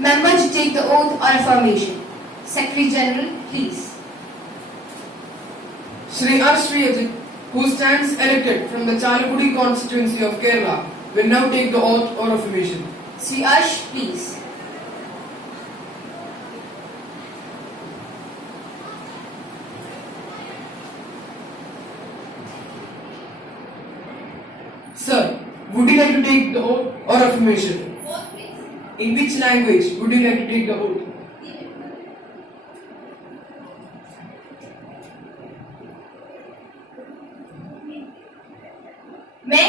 Member to take the oath or affirmation. Secretary General, please. Shri R. Ajit, who stands elected from the Chalakudi constituency of Kerala, will now take the oath or affirmation. Sri Ash, please. Sir, would you like to take the oath or affirmation? Oath, please. In which language would you like to take the oath? मैं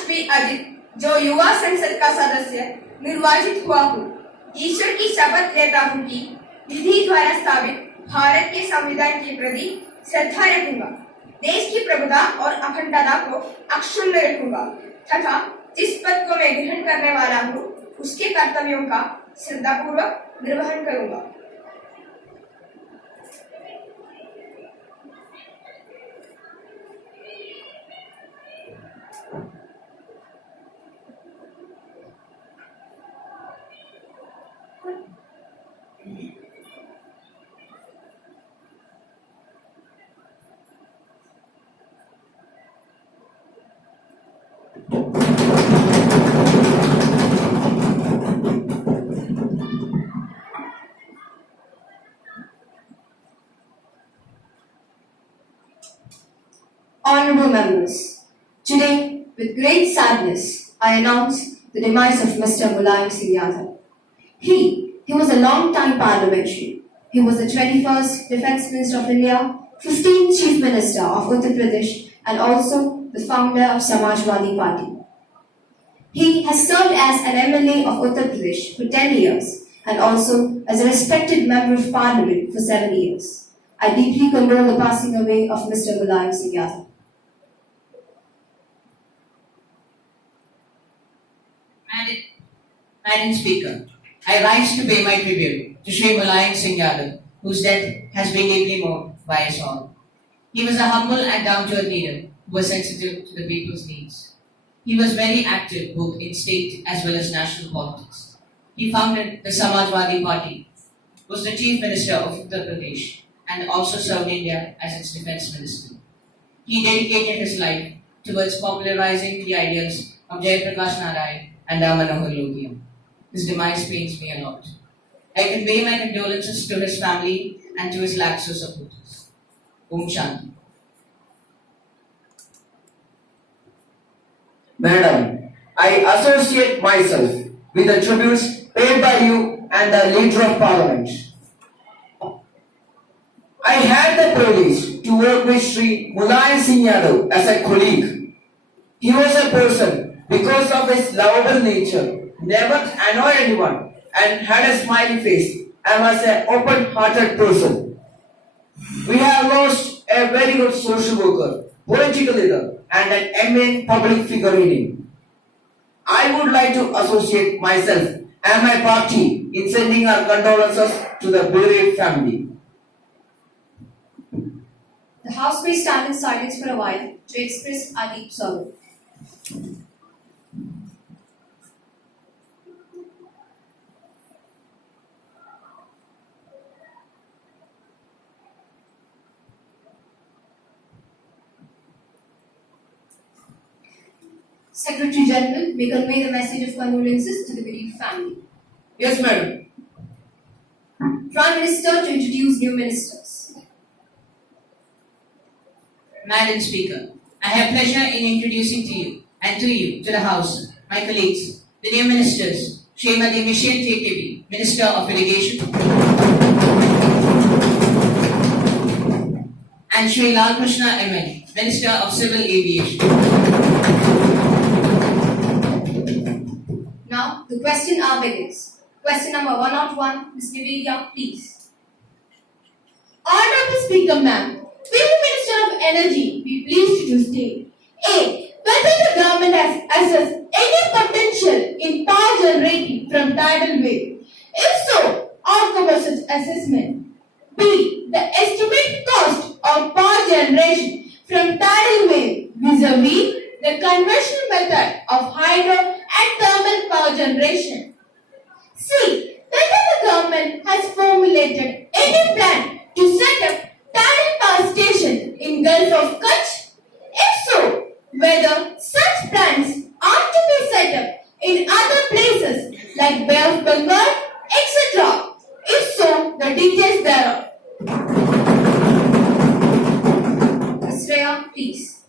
श्री अजित जो युवा संसद का सदस्य निर्वाचित हुआ हूँ ईश्वर की शपथ लेता हूँ कि विधि द्वारा स्थापित भारत के संविधान के प्रति श्रद्धा रखूंगा, देश की प्रभुता और अखंडता को अक्षुण्ण रखूंगा तथा जिस पद को मैं ग्रहण करने वाला हूँ उसके कर्तव्यों का श्रद्धापूर्वक निर्वहन करूंगा। Honorable members, today, with great sadness, I announce the demise of Mr. Mulayam Singh Yadav. He was a long-time parliamentary. He was the 21st Defence Minister of India, 15th Chief Minister of Uttar Pradesh, and also the founder of Samajwadi Party. He has served as an MLA of Uttar Pradesh for 10 years and also as a respected Member of Parliament for 7 years. I deeply condole the passing away of Mr. Mulayam Singh Yadav. Madam Speaker, I rise to pay my tribute to Shri Mulayam Singh Yadav, whose death has been deeply mourned by us all. He was a humble and down-to-earth leader who was sensitive to the people's needs. He was very active both in state as well as national politics. He founded the Samajwadi Party, was the Chief Minister of Uttar Pradesh, and also served India as its Defence Minister. He dedicated his life towards popularizing the ideals of Jayaprakash Narayan and Ram Manohar Lohiya. His demise pains me a lot. I convey my condolences to his family and to his lakhs of supporters. Om Shanti. Madam, I associate myself with the tributes paid by you and the Leader of Parliament. I had the privilege to work with Shri Mulayam Singh Yadav as a colleague. He was a person, because of his lovable nature, never annoyed anyone and had a smiley face and was an open-hearted person. We have lost a very good social worker, political leader, and an eminent public figure in him. I would like to associate myself and my party in sending our condolences to the bereaved family. The House may stand in silence for a while to express our deep sorrow. Secretary General may convey the message of condolences to the bereaved family. Yes, Madam. Prime Minister to introduce new ministers. Madam Speaker, I have pleasure in introducing to you and to the House, my colleagues, the new ministers, Srimati Michelle T.K.B., Minister of Irrigation, and Shri Lal Krishna M.L., Minister of Civil Aviation. Now, the question hour begins. Question number 101, Ms. Nivedya, please. Honorable Speaker, ma'am, will the Minister of Energy be pleased to state A. Whether the government has assessed any potential in power generating from tidal wave? If so, outcome of such assessment. B. The estimated cost of power generation from tidal wave vis-a-vis the conventional method of hydro and thermal power generation. C. whether the government has formulated any plan to set up tidal power station in Gulf of Kutch? If so, whether such plans are to be set up in other places like Bay of Bengal, etc. If so, the details thereof. Shreya, please.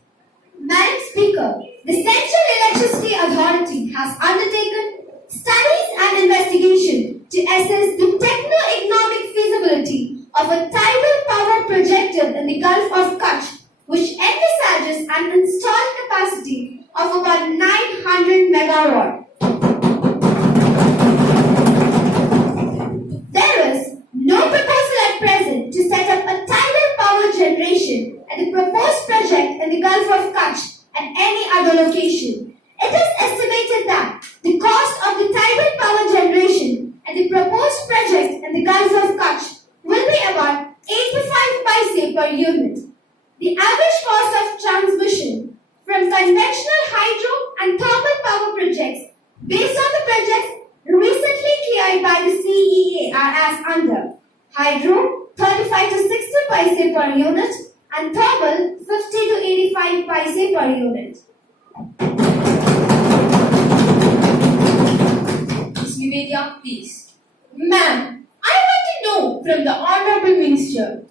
Madam Speaker, the Central Electricity Authority has undertaken studies and investigation to assess the techno-economic feasibility of a tidal power projected in the Gulf of Kutch, which envisages an installed capacity of about 900 megawatt. There is no proposal at present to set up a tidal power generation at the proposed project in the Gulf of Kutch and any other location. It is estimated that the cost of the tidal power generation at the proposed project in the Gulf of Kutch will be about 85 paise per unit. The average cost of transmission from conventional hydro and thermal power projects based on the projects recently cleared by the CEA are as under: hydro 35 to 60 paise per unit and thermal 50 to 85 paise per unit. Ms. Nivedya, please. Ma'am, I want to know from the Honorable Minister,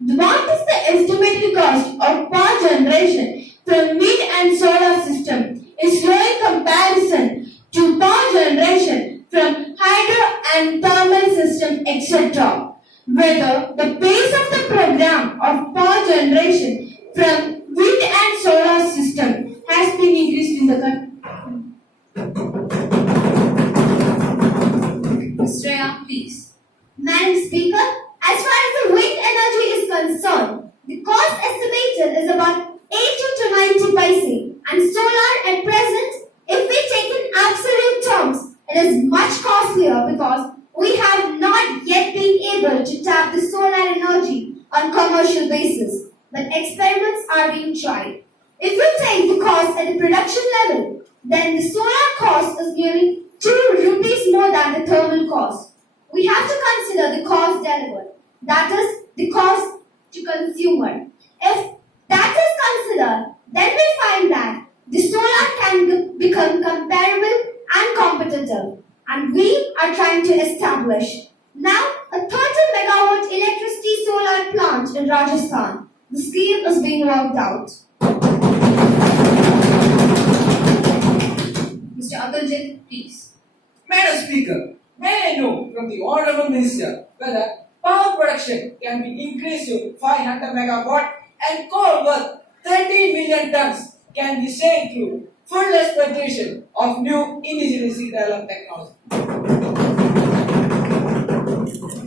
what is the estimated cost of power generation from wind and solar system in slow comparison to power generation from hydro and thermal system, etc. Whether the pace of the program of power generation from wind and solar system has been increased in the country. Shreya, please. Madam Speaker, as far as the wind energy is concerned, the cost estimated is about 80 to 90 paise, and solar at present, if we take in absolute terms, it is much costlier because we have not yet been able to tap the solar energy on commercial basis, but experiments are being tried. If you take the cost at the production level, then the solar cost is nearly 2 rupees more than the thermal cost. We have to consider the cost delivered, that is, the cost to consumer. If that is considered, then we find that the solar can become comparable and competitive, and we are trying to establish now a 30 megawatt electricity solar plant in Rajasthan. The scheme is being worked out. Mr. Atulji, please. Madam Speaker, may I know from the Honorable Minister whether power production can be increased to 500 megawatt and coal worth 30 million tons can be saved through full exploitation of new indigenously developed technology.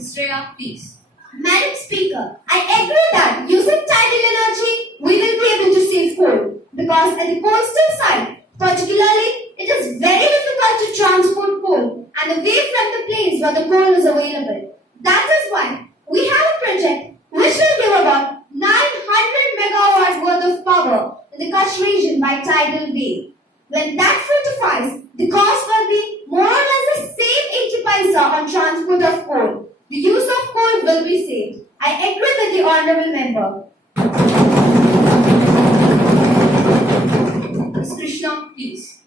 Shreya, please. Madam Speaker, I agree that using tidal energy, we will be able to save coal because at the coastal side, particularly, it is very difficult to transport coal and away from the plains where the coal is available. That is why we have a project which will give about 900 megawatts worth of power in the Kutch region by tidal wave. When that fructifies, the cost will be more or less the same 80 paise on transport of coal. The use of coal will be saved. I agree with the Honorable Member. Ms. Krishna, please.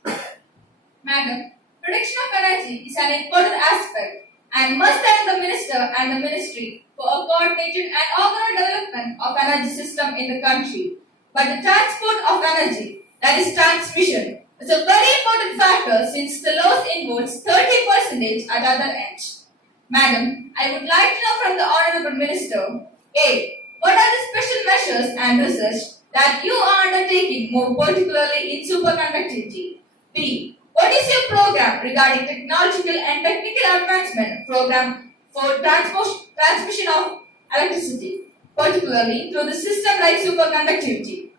Madam, protection of energy is an important aspect and must thank the Minister and the Ministry for a coordinated and organized development of energy system in the country. But the transport of energy, that is transmission, is a very important factor since the loss involves 30% at other end. Madam, I would like to know from the Honorable Minister, A. What are the special measures and research that you are undertaking more particularly in superconductivity? B. What is your program regarding technological and technical advancement program for transmission of electricity, particularly through the system like superconductivity?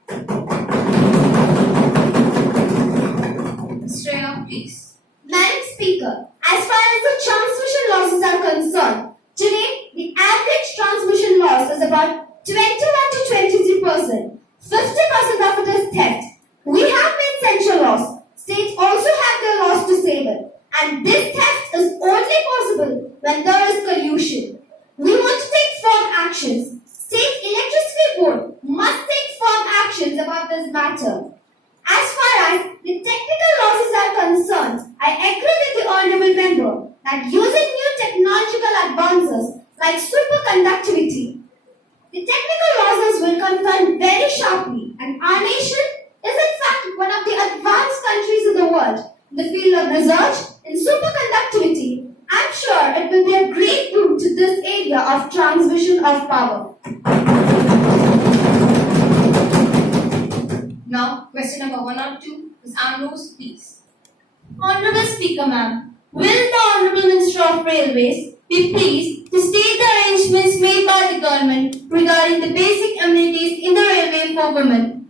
Shreya, please. Madam Speaker, as far as the transmission losses are concerned, today the average transmission loss is about 21 to 23%. 50% of it is theft. We have made central loss. States also have their loss to save it. And this theft is only possible about this matter. As far as the technical losses are concerned, I agree with the honorable member that using new technological advances like superconductivity, the technical losses will confront very sharply, and our nation is in fact one of the advanced countries in the world in the field of research in superconductivity. I'm sure it will be a great boon to this area of transmission of power. Now, question number 1 or 2 is Amno's, please. Honorable Speaker, ma'am, will the Honorable Minister of Railways be pleased to state the arrangements made by the government regarding the basic amenities in the railway for women?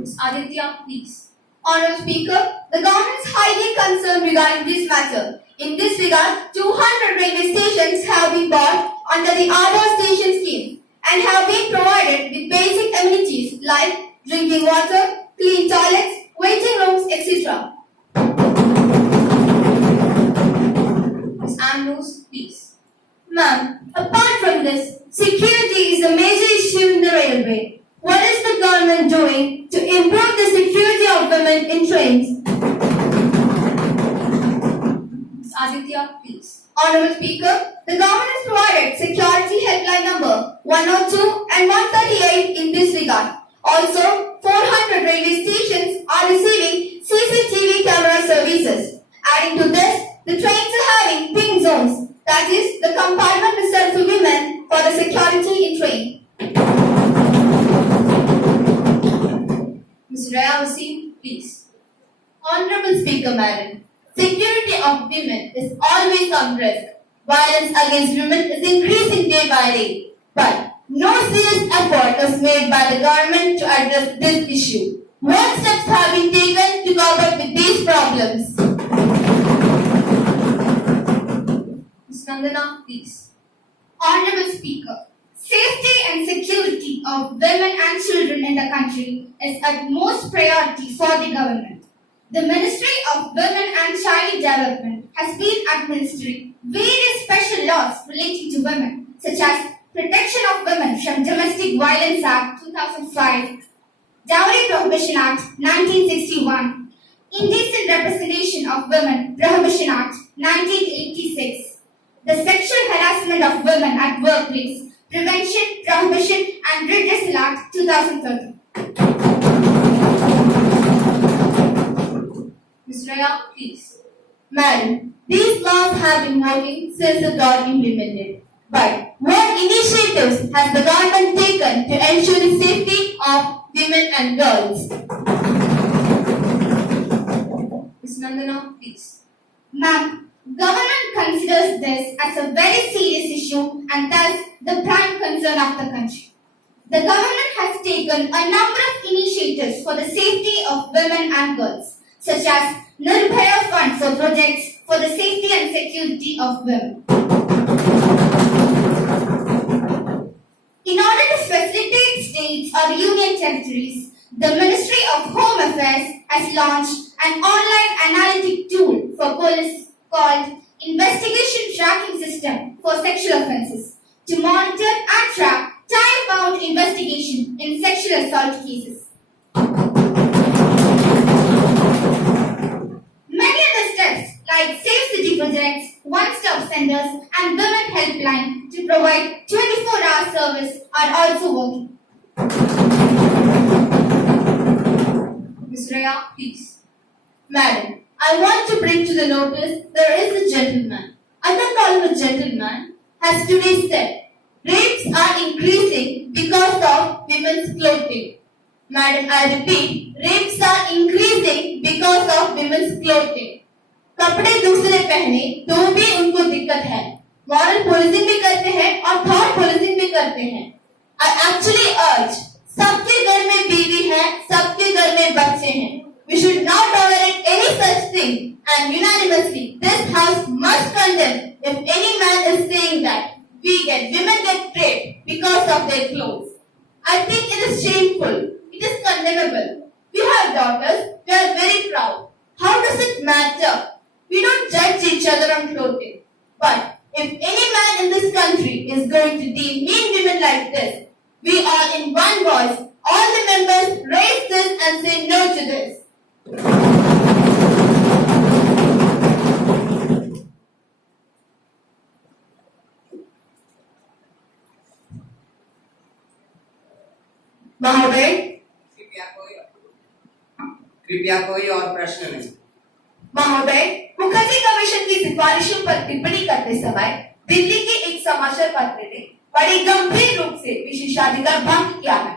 Ms. Aditya, please. Honorable Speaker, the government is highly concerned regarding this matter. In this regard, 200 railway stations have been bought under the Aadhaar Station scheme and have been provided with basic amenities like drinking water, clean toilets, waiting rooms, etc. Ms. Amnos, please. Ma'am, apart from this, security is a major issue in the railway. What is the government doing to improve the security of women in trains? Ms. Aditya, please. Honorable Speaker, the government has provided security helpline number 102 and 138 in this regard. Also, 400 railway stations are receiving CCTV camera services. Adding to this, the trains are having pink zones, that is, the compartment reserved for women for the security in train. Ms. Raya Wasim, please. Honorable Speaker, Madam, security of women is always on risk. Violence against women is increasing day by day. But no serious effort is made by the government to address this issue. What steps have been taken to cope up with these problems? Ms. Nandana, please. Honorable Speaker, safety and security of women and children in the country is utmost priority for the government. The Ministry of Women and Child Development has been administering various special laws relating to women, such as Protection of Women from Domestic Violence Act 2005, Dowry Prohibition Act 1961, Indecent Representation of Women Prohibition Act 1986, the Sexual Harassment of Women at Workplace Prevention, Prohibition and Redressal Act 2013. Ms. Raya, please. Madam, these laws have been working since the got implemented. But what initiatives has the government taken to ensure the safety of women and girls? Ms. Nandana, please. Ma'am, government considers this as a very serious issue and thus the prime concern of the country. The government has taken a number of initiatives for the safety of women and girls, such as Nirbhaya Fund for projects for the safety and security of women. In order to facilitate states or union territories, the Ministry of Home Affairs has launched an online analytic tool for police called Investigation Tracking System for Sexual Offences to monitor and track time-bound investigation in sexual assault cases. Many other steps like Safe City projects, one-stop centers and women helpline to provide 24-hour service are also working. Ms. Raya, please. Madam, I want to bring to the notice there is a gentleman. I can call him a gentleman, has today said, rapes are increasing because of women's clothing. Madam, I repeat, rapes are increasing because of women's clothing. कपड़े दूसरे पहने तो भी उनको दिक्कत है, moral policing भी करते हैं और थॉट पोलिसिंग भी करते हैं. I actually urge, सबके घर में बीवी है, सबके घर में बच्चे हैं. We should not tolerate any such thing, and unanimously this house must condemn if any man is saying that women get raped because of their clothes. I think it is shameful. It is condemnable. We have daughters. We are very proud. How does it matter? We don't judge each other on clothing. But if any man in this country is going to deem mean women like this, We all in one voice, all the members raise this and say no to this. महोदय, कृपया कोई और प्रश्न नहीं। महोदय, Mukherjee commission की सिफारिशों पर टिप्पणी करते समय दिल्ली के एक समाचार पत्र ने बड़े गंभीर रूप से विशेषाधिकार भंग किया है।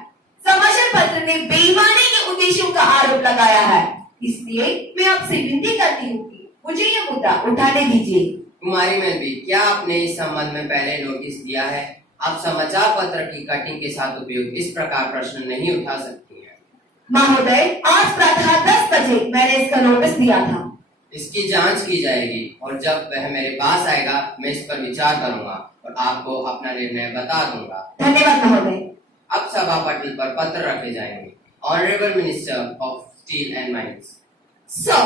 समाचार पत्र ने बेईमानी के उद्देश्यों का आरोप लगाया है। इसलिए मैं आपसे विनती करती हूँ कि मुझे ये मुद्दा उठाने दीजिए। कुमारी मेलवी, क्या आपने इस संबंध में पहले नोटिस दिया है? आप समाचार पत्र की कटिंग के साथ उपयुक्त इस प्रकार प्रश्न नहीं उठा सकती हैं। महोदय, आज प्रातः 10 बजे मैंने इसका नोटिस दिया था। इसकी जांच की जाएगी और जब वह मेरे पास आएगा मैं इस पर विचार करूंगा और आपको अपना निर्णय बता दूंगा। धन्यवाद महोदय। अब सभा पटल पर पत्र रखे जाएंगे। Honourable minister of steel and mines. Sir,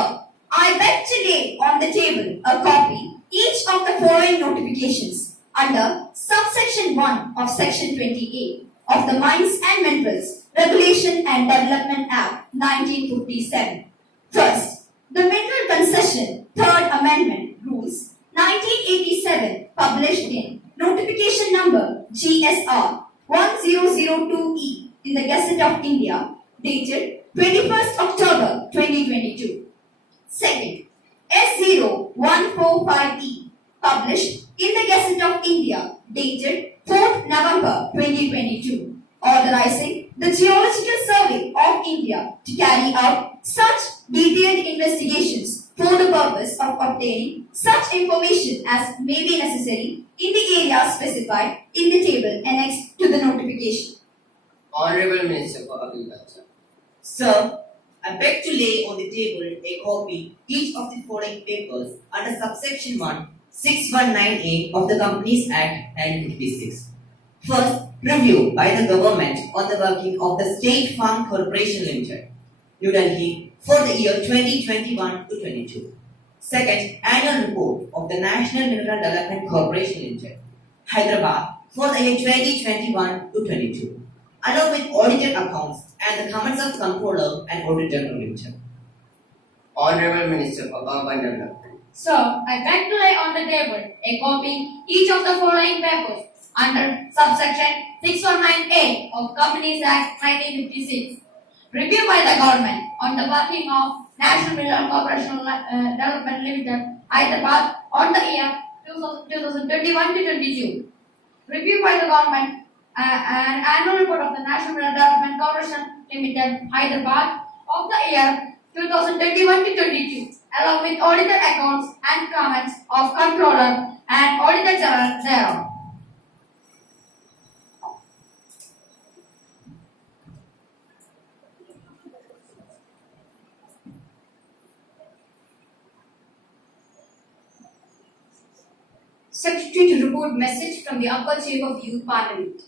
I beg to lay on the table a copy each of the following notifications under subsection 1 of section 28 of the Mines and Minerals Regulation and Development Act 1957. First, the Mineral Concession Third Amendment Rules 1987 published in Notification Number GSR 1002E in the Gazette of India dated 21st October 2022. Second, S0145E published in the Gazette of India dated 4th November 2022 authorizing the Geological Survey of India to carry out such detailed investigations for the purpose of obtaining such information as may be necessary in the areas specified in the table annexed to the notification. Honorable Minister for Agriculture. Sir, I beg to lay on the table a copy each of the following papers under subsection 1, 619A of the Companies Act 1956. First, review by the government on the working of the State Farm Corporation Limited, New Delhi, for the year 2021 to 22. Second, annual report of the National Mineral Development Corporation Limited, Hyderabad, for the year 2021 to 22, along with audited accounts and the comments of Controller and Auditor General Limited. Honorable Minister for Urban Development. Sir, I beg to lay on the table a copy each of the following papers under subsection 619A of Companies Act 1956. Review by the government on the working of National Mineral Corporation Development Limited, Hyderabad, on the year 2021 to 22. Review by the government an annual report of the National Mineral Development Corporation Limited, Hyderabad, of the year 2021 to 22, along with audited accounts and comments of Controller and Auditor General thereon. Secretary to report message from the upper chamber of Youth Parliament.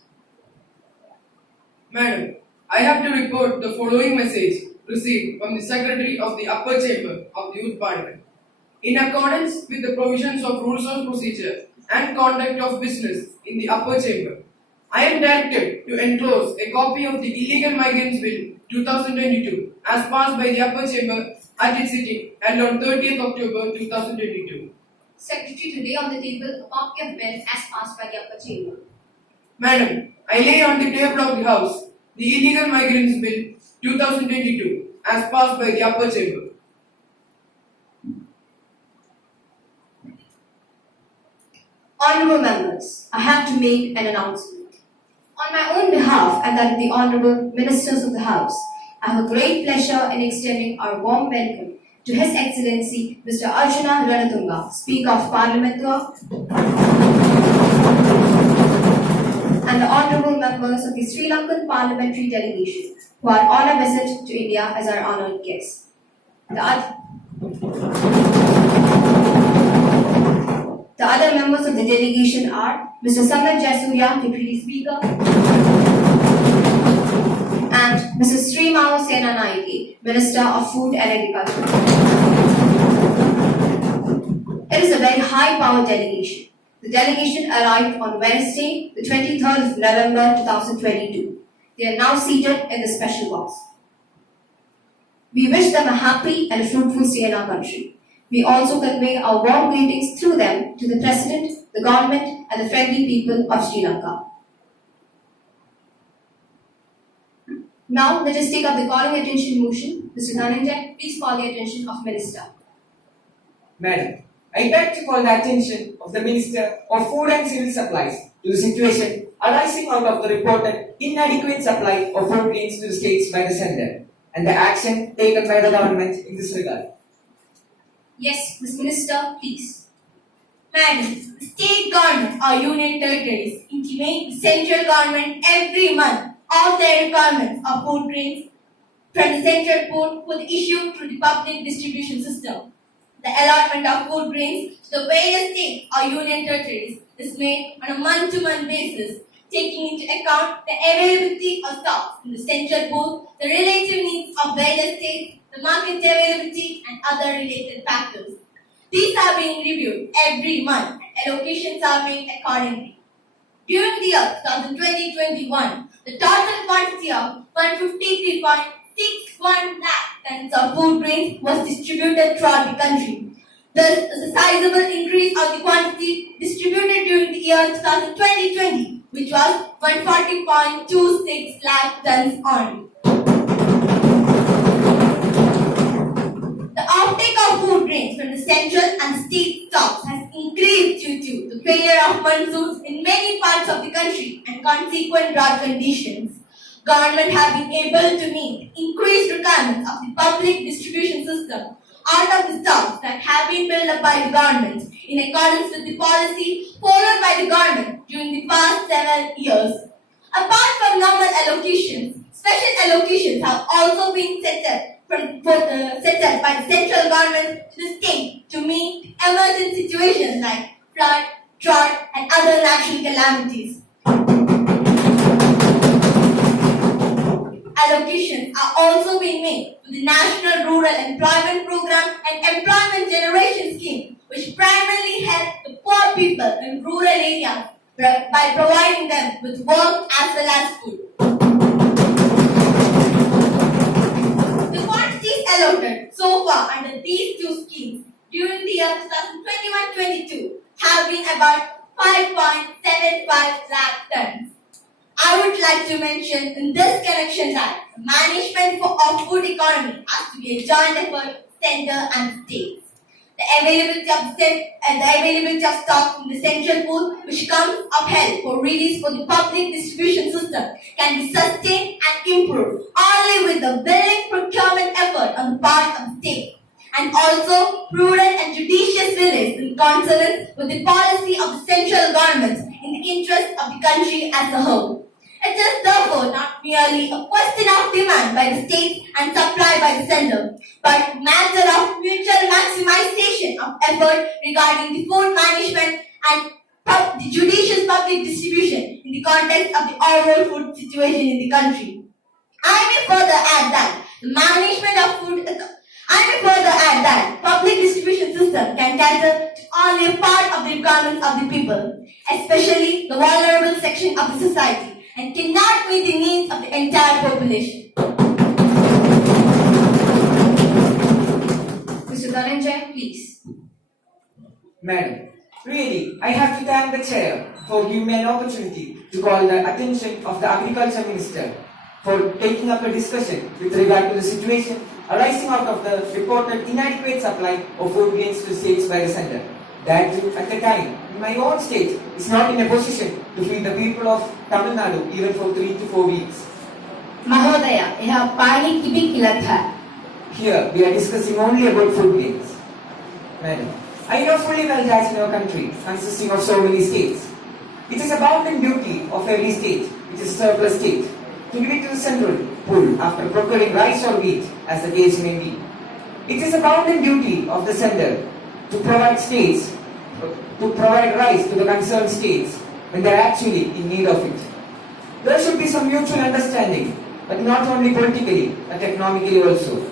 Madam, I have to report the following message received from the Secretary of the Upper Chamber of the Youth Parliament. In accordance with the provisions of Rules of Procedure and Conduct of Business in the Upper Chamber, I am directed to enclose a copy of the Illegal Migrants Bill 2022 as passed by the Upper Chamber at its sitting held on 30th October 2022. Secretary to lay on the table a copy of bill as passed by the upper chamber. Madam, I lay on the table of the House the Illegal Migrants Bill 2022 as passed by the Upper Chamber. Honorable members, I have to make an announcement. On my own behalf and that of the Honorable Ministers of the House, I have a great pleasure in extending our warm welcome to His Excellency Mr. Arjuna Ranatunga, Speaker of Parliament, and the honourable members of the Sri Lankan Parliamentary Delegation who are on a visit to India as our honoured guests. The other members of the delegation are Mr. Samir Jayasuriya, Deputy Speaker, and Mrs. Sri Mao Sena Naiki, Minister of Food and Agriculture. It is a very high-powered delegation. The The delegation arrived on Wednesday, the 23rd of November 2022. They are now seated in the special box. We wish them a happy and fruitful stay in our country. We also convey our warm greetings through them to the President, the government, and the friendly people of Sri Lanka. Now, let us take up the calling attention motion. Mr. Dhananjay, please call the attention of Minister. Madam, I beg to call the attention of the Minister of Food and Civil Supplies to the situation arising out of the reported inadequate supply of food grains to the states by the centre and the action taken by the government in this regard. Yes, Ms. Minister, please. Madam, the state government or union territories intimate the central government every month of their requirements of food grains from the central pool for the issue through the public distribution system. The allotment of food grains to the various states or union territories is made on a month-to-month basis, taking into account the availability of stocks in the central pool, the relative needs of various states, the market availability, and other related factors. These are being reviewed every month and allocations are made accordingly. During the year 2020-21, the total quantity of 153.61 lakh tons of food grains was distributed throughout the country. Thus, a sizable increase of the quantity distributed during the year 2020, which was 140.26 lakh tons only. The offtake of food grains from the central and state stocks has increased due to the failure of monsoons in many parts of the country and consequent drought conditions. Government have been able to meet increased requirements of the public distribution system out of the stocks that have been built up by the government in accordance with the policy followed by the government during the past 7 years. Apart from normal allocations, special allocations have also been set up by the central government to the state to meet emergent situations like flood, drought, and other natural calamities. Allocations are also being made to the National Rural Employment Program and Employment Generation Scheme, which primarily help the poor people in rural areas by providing them with work as well as food. The quantities allotted so far under these two schemes during the year 2021-22 have been about 5.75 lakh tons. I would like to mention in this connection that the management of food economy has to be a joint effort, center and states. The availability of stock in the central pool, which comes upheld for release for the public distribution system, can be sustained and improved only with the willing procurement effort on the part of the state, and also prudent and judicious release in consonance with the policy of the central government in the interest of the country as a whole. It is therefore not merely a question of demand by the state and supply by the sender, but a matter of mutual maximization of effort regarding the food management and the judicious public distribution in the context of the overall food situation in the country. I may further add that public distribution system can cater to only a part of the requirements of the people, especially the vulnerable section of the society, and cannot meet the needs of the entire population. Mr. Dhananjay, please. Madam, really, I have to thank the chair for giving me an opportunity to call the attention of the Agriculture Minister for taking up a discussion with regard to the situation arising out of the reported inadequate supply of food grains to states by the centre. That at the time, my own state is not in a position to feed the people of Tamil Nadu even for 3 to 4 weeks. Mahodaya, यह पानी की भी किल्लत है. Here, we are discussing only about food grains. Madam, I know fully well that in our country, consisting of so many states, it is a bounden duty of every state, which is a surplus state, to give it to the central pool after procuring rice or wheat, as the case may be. It is a bounden duty of the sender to provide rice to the concerned states when they are actually in need of it. There should be some mutual understanding, but not only politically, but economically also.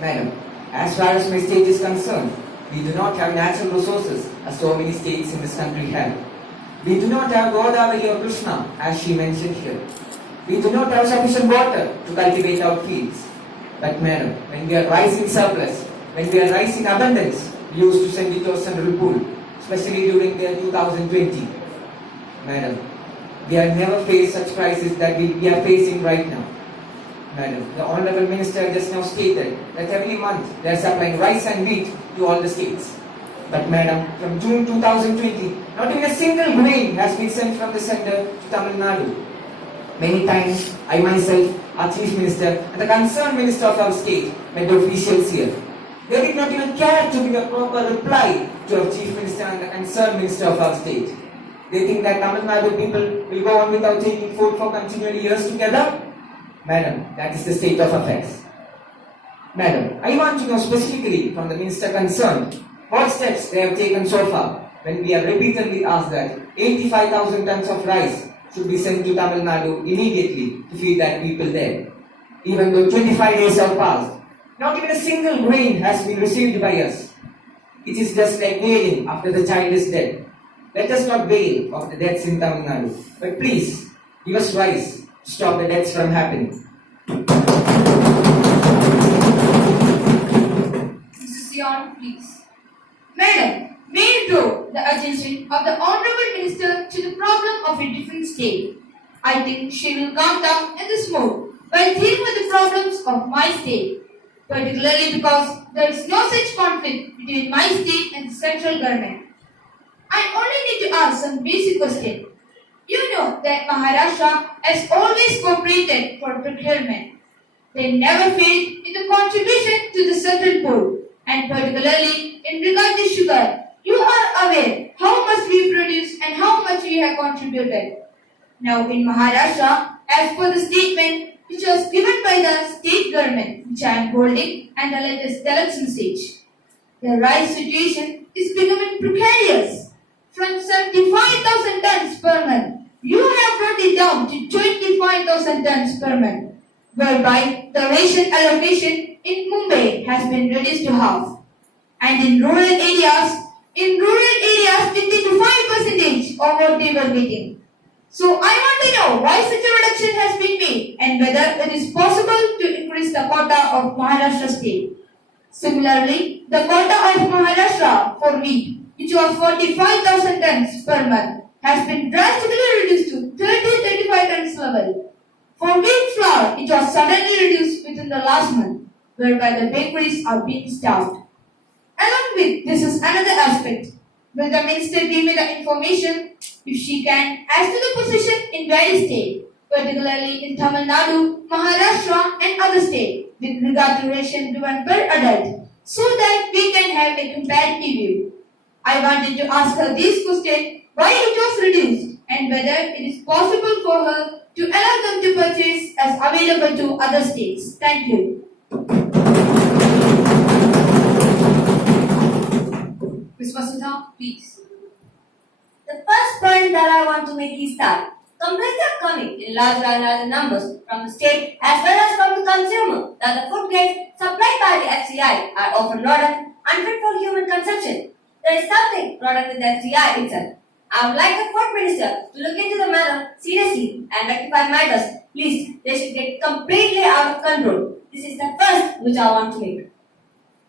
Madam, as far as my state is concerned, We do not have natural resources as so many states in this country have. We do not have Godavari or Krishna as she mentioned here. We do not have sufficient water to cultivate our fields. But madam, when we are rice in surplus, when we are rice in abundance, we used to send it to a central pool, especially during the 2020. Madam, we have never faced such crisis that we are facing right now. Madam, the Honorable Minister just now stated that every month they are supplying rice and wheat to all the states. But madam, from June 2020, not even a single grain has been sent from the center to Tamil Nadu. Many times, I myself, our Chief Minister and the concerned Minister of our state met the officials here. They did not even care to give a proper reply to our Chief Minister and the concerned Minister of our state. They think that Tamil Nadu people will go on without taking food for continually years together? Madam, that is the state of affairs. Madam, I want to know specifically from the Minister concerned what steps they have taken so far when we have repeatedly asked that 85,000 tons of rice should be sent to Tamil Nadu immediately to feed that people there. Even though 25 days have passed, not even a single grain has been received by us. It is just like wailing after the child is dead. Let us not wail of the deaths in Tamil Nadu, but please give us rice to stop the deaths from happening. Mrs. Sion, please. Madam, may you draw the attention of the Honorable Minister to the problem of a different state. I think she will calm down in this mood while dealing with the problems of my state, particularly because there is no such conflict between my state and the central government. I only need to ask some basic question. You know that Maharashtra has always cooperated for procurement. They never failed in the contribution to the central pool, and particularly in regard to sugar. You are aware how much we produce and how much we have contributed. Now in Maharashtra, as per the statement which was given by the state government, which I am holding and the latest telex message, the rice situation is becoming precarious. From 75,000 tons per month, you have brought it down to 25,000 tons per month, whereby the ration allocation in Mumbai has been reduced to half. And in rural areas, 25% of what they were getting. So I want to know why such a reduction has been made and whether it is possible to increase the quota of Maharashtra state. Similarly, the quota of Maharashtra for wheat, which was 45,000 tons per month, has been drastically reduced to 30-35 tons level. For wheat flour, it was suddenly reduced within the last month, whereby the bakeries are being staffed. Along with this is another aspect. Will the minister give me the information, if she can, as to the position in various states, particularly in Tamil Nadu, Maharashtra and other states, with regard to ration given per adult, so that we can have a comparative view. I wanted to ask her this question, why it was reduced and whether it is possible for her to allow them to purchase as available to other states. Thank you. Ms. Vasudha, please. The first point that I want to make is that complaints are coming in larger and larger numbers from the state as well as from the consumer that the food grains supplied by the FCI are often rotten, unfit for human consumption. There is something wrong with the FCI itself. I would like the food minister to look into the matter seriously and rectify matters. Please, they should get completely out of control. This is the first which I want to make.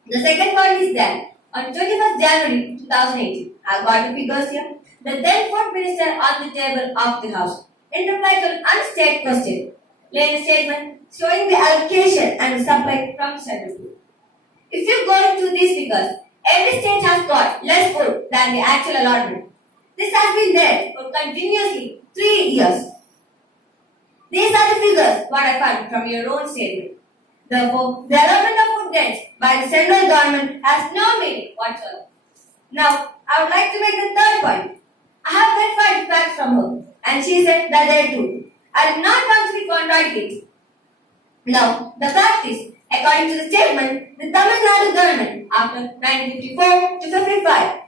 The second point is that on 21st January 2018, I got the figures here. The then food minister on the table of the house, in reply to an unstated question, laid a statement showing the allocation and the supply from central food. If you go into these figures, every state has got less food than the actual allotment. This has been there for continuously 3 years. These are the figures what I found from your own statement. Therefore, the allotment of food grains by the central government has no meaning whatsoever. Now, I would like to make the third point. I have verified facts from her, and she said that they are true. I did not want to be contraried it. Now, the fact is, according to the statement, the Tamil Nadu government, after 1954 to 55,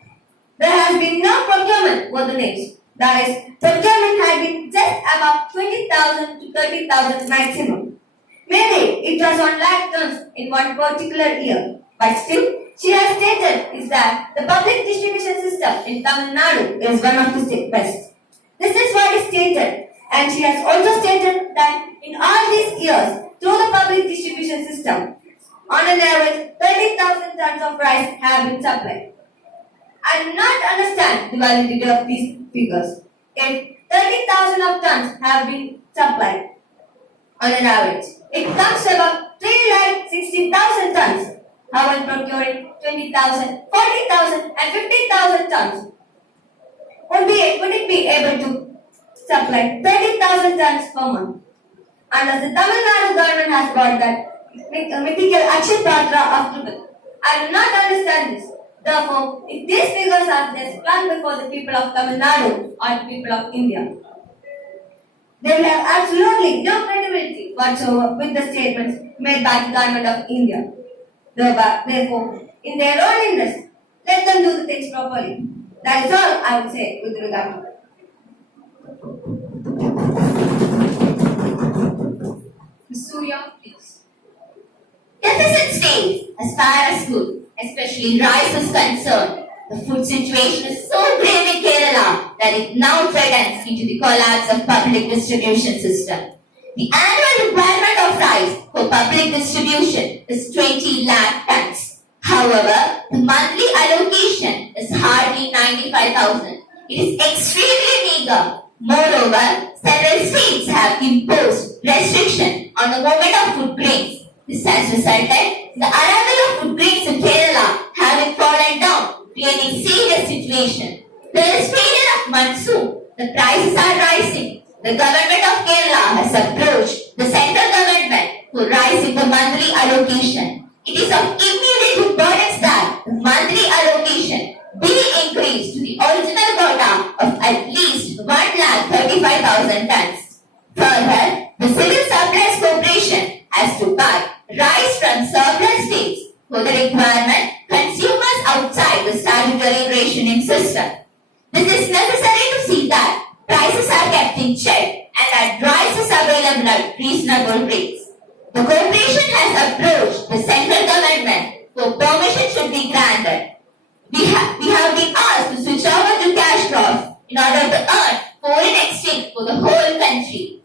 there has been no procurement for the names. That is, procurement had been just about 20,000 to 30,000 maximum. Maybe it was 1 lakh tons in one particular year, but still, she has stated is that the public distribution system in Tamil Nadu is one of the best. This is what is stated, and she has also stated that in all these years, through the public distribution system, on an average, 30,000 tons of rice have been supplied. I do not understand the validity of these figures. If 30,000 of tons have been supplied on an average, it comes to about 3,60,000 tons. How in procuring 20,000, 40,000 and 50,000 tons? Would it be able to supply 30,000 tons per month? Unless the Tamil Nadu government has got that mythical Akshay Patra of truth. I do not understand this. Therefore, if these figures are just planned before the people of Tamil Nadu or the people of India, they will have absolutely no credibility whatsoever with the statements made by the government of India. Therefore, in their own interest, let them do the things properly. That is all I would say with regard to that. Ms. Surya, please. Deficit states as far as food, especially rice, is concerned. The food situation is so grave in Kerala that it now threatens into the collapse of public distribution system. The annual requirement of rice for public distribution is 20 lakh tons. However, the monthly allocation is hardly 95,000. It is extremely meager. Moreover, several states have imposed restriction on the movement of food grains. This has resulted in the arrival of food grains in Kerala having fallen down, creating serious situation. There is failure of monsoon. The prices are rising. The government of Kerala has approached the central government for raising the monthly allocation. It is of immediate importance that the monthly allocation be increased to the original quota of at least 1,35,000 tons. Further, the Civil Supplies Corporation has to buy rice from surplus states for the requirement consumers outside the statutory rationing system. This is necessary to see that prices are kept in check and that rice is available at reasonable rates. The corporation has approached the central government for permission should be granted. We have been asked to switch over to cash crops in order to earn foreign exchange for the whole country.